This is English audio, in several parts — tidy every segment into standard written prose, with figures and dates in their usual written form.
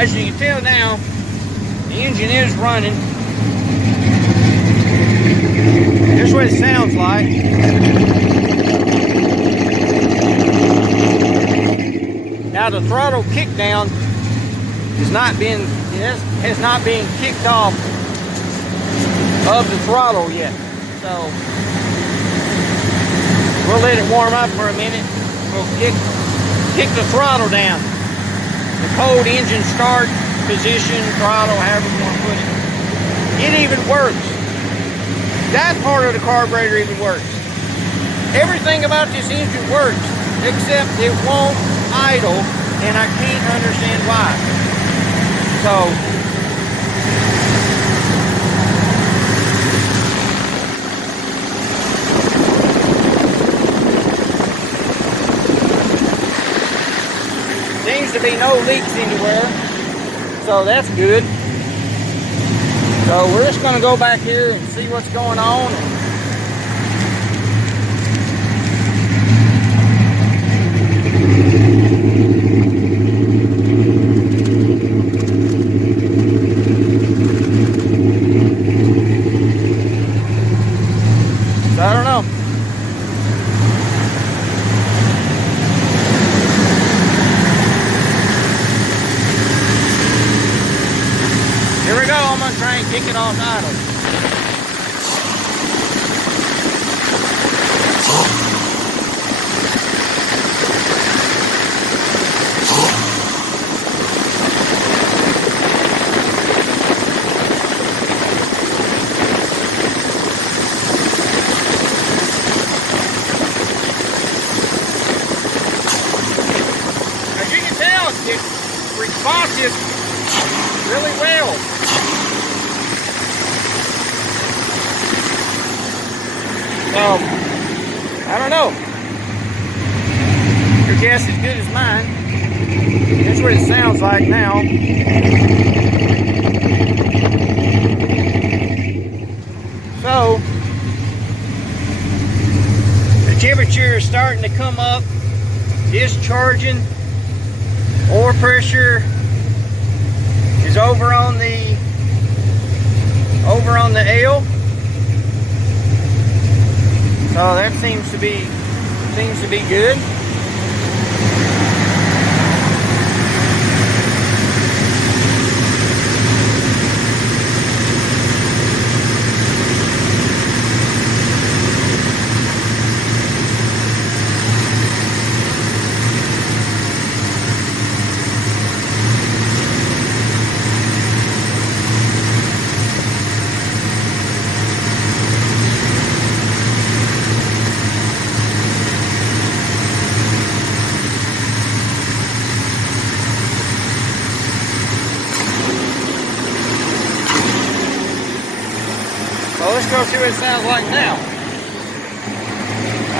As you can tell now, the engine is running. Here's what it sounds like. Now the throttle kickdown has not been kicked off of the throttle yet. So we'll let it warm up for a minute. We'll kick the throttle down. The cold engine start position, throttle, however you want to put it. It even works. That part of the carburetor even works. Everything about this engine works, except it won't idle, and I can't understand why. So seems to be no leaks anywhere, so that's good. So we're just going to go back here and see what's going on. So I don't know. Here we go, I'm going to try and kick it off idle. As you can tell, it's responsive really well. I don't know. Your guess is good as mine. Here's what it sounds like now. So, the temperature is starting to come up, discharging. Oil pressure is over on the L. So that seems to be good. Well, let's go see what it sounds like now.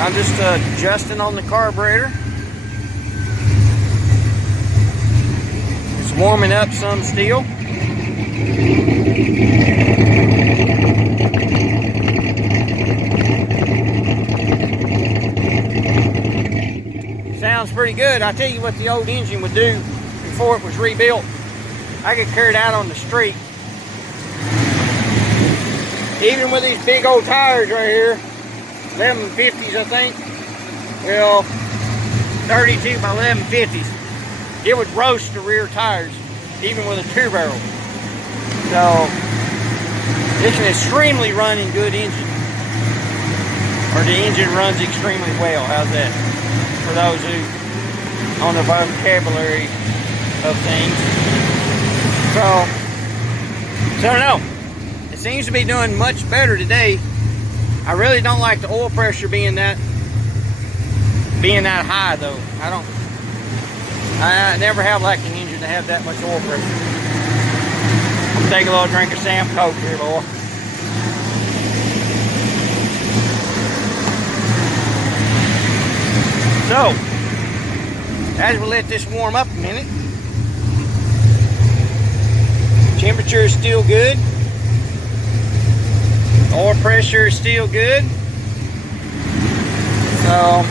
I'm just adjusting on the carburetor. It's warming up some still. Sounds pretty good. I'll tell you what the old engine would do before it was rebuilt. I could carry it out on the street. Even with these big old tires right here, 1150s I think, well, 32 by 1150s, it would roast the rear tires, even with a 2-barrel. So, it's an extremely running good engine. Or the engine runs extremely well, how's that? For those who, on the vocabulary of things. So I don't know. It seems to be doing much better today. I really don't like the oil pressure being that high though. I never have liked an engine to have that much oil pressure. I'm gonna take a little drink of Sam Coke here, boy. So, as we let this warm up a minute, temperature is still good. Oil pressure is still good. So,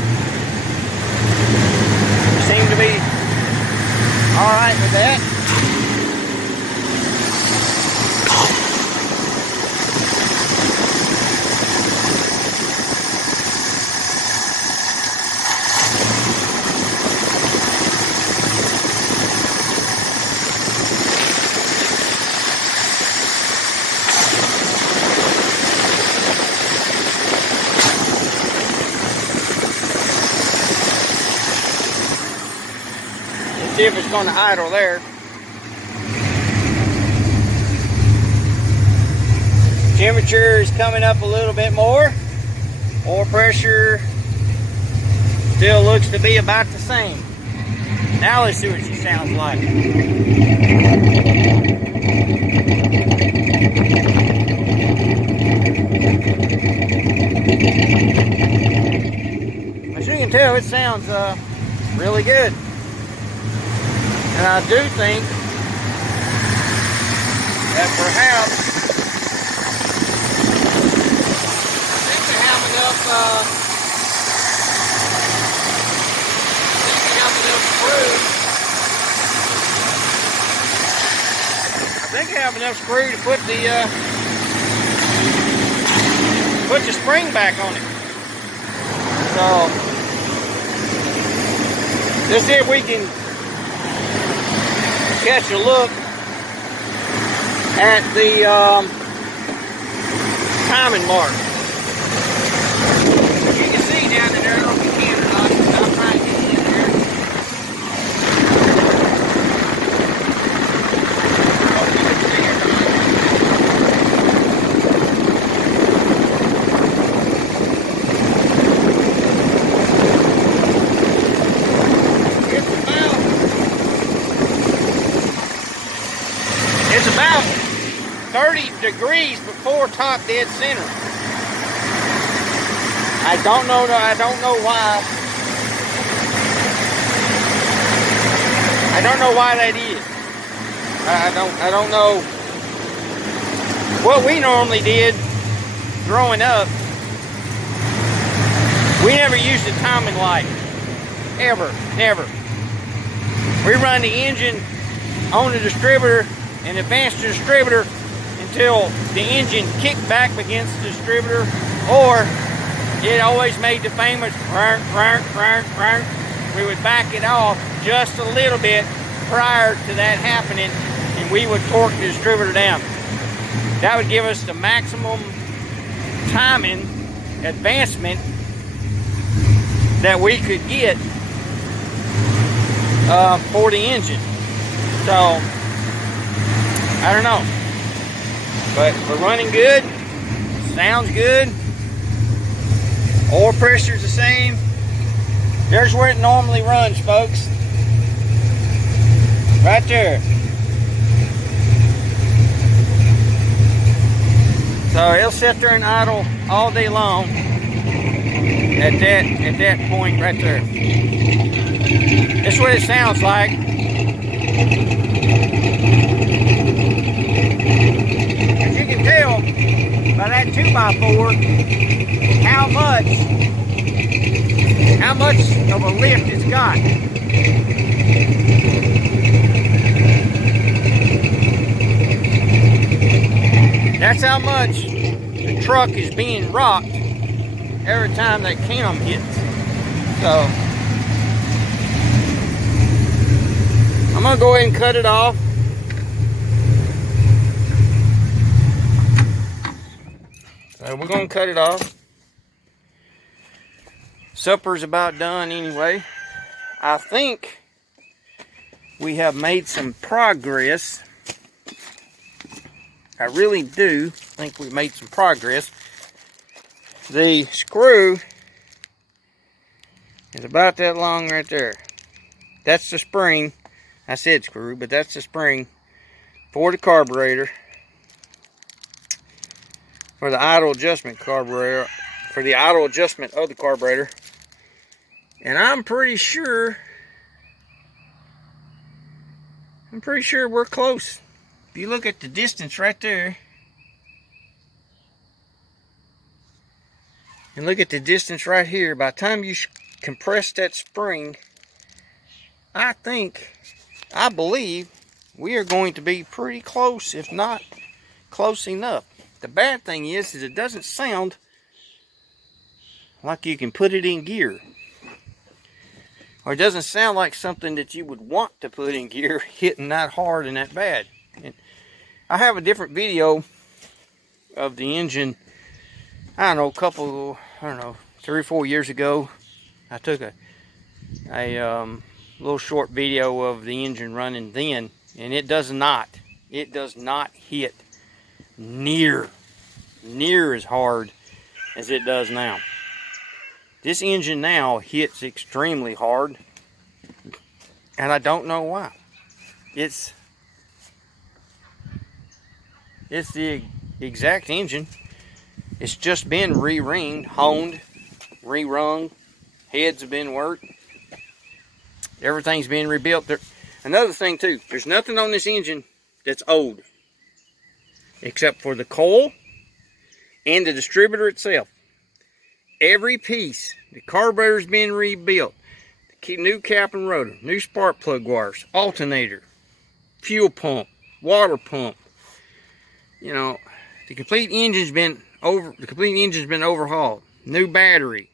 seem to be alright with that. See if it's going to idle there. Temperature is coming up a little bit more. Oil pressure still looks to be about the same. Now let's see what she sounds like. As you can tell, it sounds really good. And I do think that perhaps I think I have enough screw to put the spring back on it. So let's see if we can catch a look at the timing mark. You can see down in there, I don't know if you can or not. I'm trying to get in there. It's about 30 degrees before top dead center. I don't know why. I don't know why that is. I don't know. What we normally did growing up, we never used a timing light. Ever. Never. We run the engine on the distributor and advance the distributor until the engine kicked back against the distributor, or it always made the famous rrr, rrr, rrr, rrr. We would back it off just a little bit prior to that happening, and we would torque the distributor down. That would give us the maximum timing advancement that we could get for the engine. So I don't know, but we're running good. Sounds good. Oil pressure's the same. There's where it normally runs, folks. Right there. So it'll sit there and idle all day long at that point right there. That's what it sounds like. As you can tell by that 2x4 how much of a lift it's got. That's how much the truck is being rocked every time that cam hits. So I'm gonna go ahead and cut it off. So we're gonna cut it off. Supper's about done anyway. I think we have made some progress. I really do think we made some progress. The screw is about that long right there. That's the spring. I said screw, but that's the spring for the carburetor. For the idle adjustment carburetor. For the idle adjustment of the carburetor. And I'm pretty sure we're close. If you look at the distance right there, and look at the distance right here, by the time you compress that spring, I believe we are going to be pretty close, if not close enough. The bad thing is it doesn't sound like you can put it in gear. Or it doesn't sound like something that you would want to put in gear, hitting that hard and that bad. And I have a different video of the engine, I don't know, 3 or 4 years ago. I took a little short video of the engine running then, and it does not hit near as hard as it does now. This engine now hits extremely hard, and I don't know why. It's the exact engine. It's just been re-ringed, honed, re-rung. Heads have been worked. Everything's been rebuilt. Another thing too, there's nothing on this engine that's old, except for the coil and the distributor itself. Every piece, the carburetor's been rebuilt. The new cap and rotor, new spark plug wires, alternator, fuel pump, water pump. You know, the complete engine's been overhauled. New battery.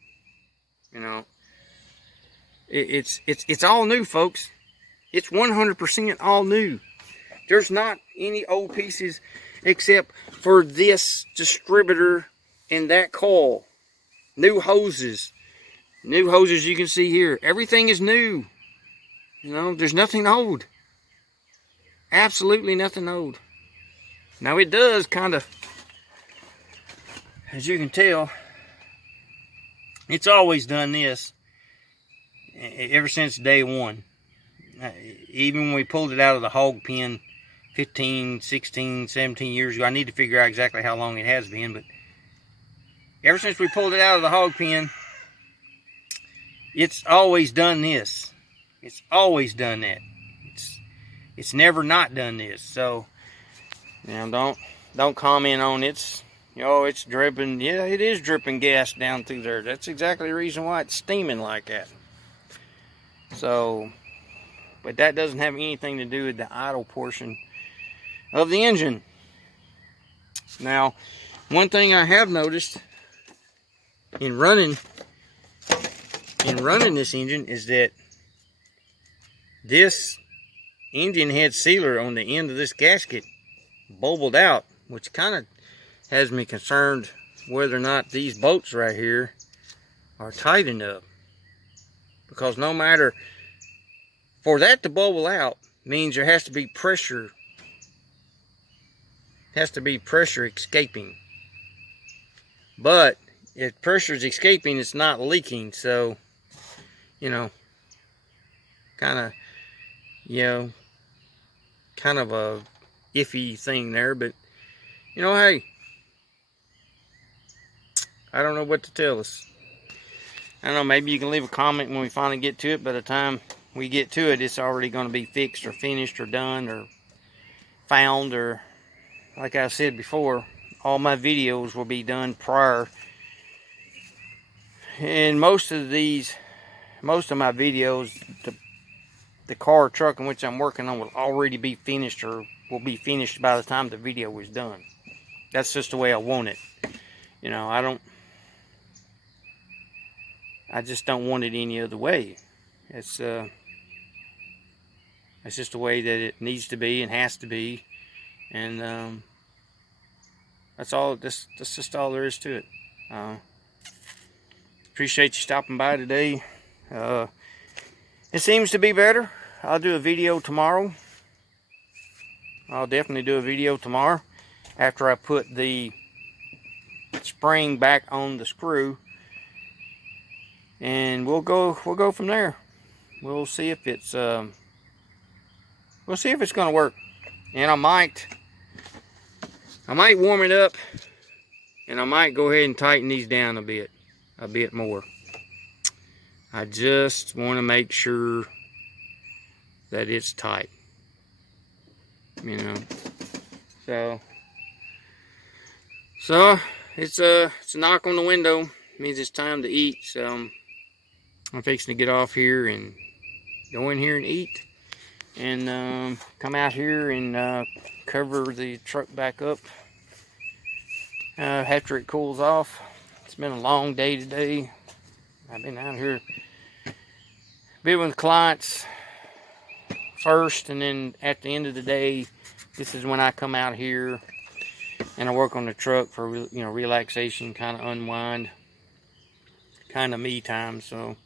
You know, it's all new, folks. It's 100% all new. There's not any old pieces except for this distributor and that coil. New hoses. New hoses you can see here. Everything is new. You know, there's nothing old. Absolutely nothing old. Now it does kind of, as you can tell, it's always done this ever since day one. Even when we pulled it out of the hog pen 15, 16, 17 years ago. I need to figure out exactly how long it has been, but ever since we pulled it out of the hog pen, it's always done this. It's always done that. It's never not done this. So, you know, don't comment on it's dripping. Yeah, it is dripping gas down through there. That's exactly the reason why it's steaming like that. So, but that doesn't have anything to do with the idle portion of the engine. Now, one thing I have noticed in running this engine is that this engine head sealer on the end of this gasket bubbled out, which kind of has me concerned whether or not these bolts right here are tight enough. Because no matter, for that to bubble out means there has to be pressure. Has to be pressure escaping. But if pressure is escaping, it's not leaking. So, you know, kind of a iffy thing there. But, you know, hey, I don't know what to tell us. I don't know, maybe you can leave a comment when we finally get to it. By the time we get to it, it's already going to be fixed or finished or done or found, or like I said before, all my videos will be done prior. And most of my videos, the car or truck in which I'm working on will already be finished or will be finished by the time the video is done. That's just the way I want it. You know, I just don't want it any other way. It's just the way that it needs to be and has to be. And that's all. That's just all there is to it. Appreciate you stopping by today. It seems to be better. I'll do a video tomorrow. I'll definitely do a video tomorrow after I put the spring back on the screw, and we'll go from there. We'll see if it's going to work. And I might warm it up, and I might go ahead and tighten these down a bit more. I just want to make sure that it's tight, you know. So it's a knock on the window. It means it's time to eat. So I'm fixing to get off here and go in here and eat, and come out here and cover the truck back up after it cools off. It's been a long day today. I've been out here been with clients first, and then at the end of the day, this is when I come out here and I work on the truck for relaxation, kind of unwind, kind of me time. So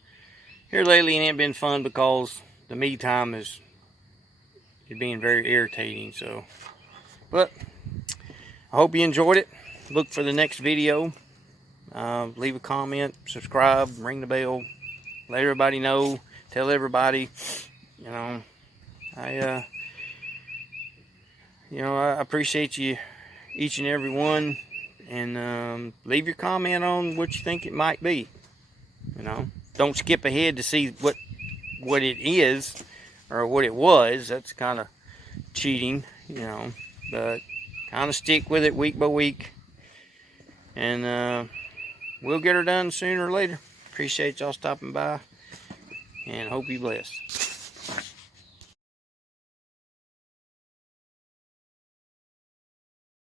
here lately it ain't been fun because the me time is being very irritating. So, but I hope you enjoyed it. Look for the next video. Leave a comment, subscribe, ring the bell, let everybody know, tell everybody. You know, I appreciate you, each and every one, and leave your comment on what you think it might be. You know, don't skip ahead to see what it is or what it was. That's kind of cheating, you know, but kind of stick with it week by week, and we'll get her done sooner or later. Appreciate y'all stopping by, and hope you blessed.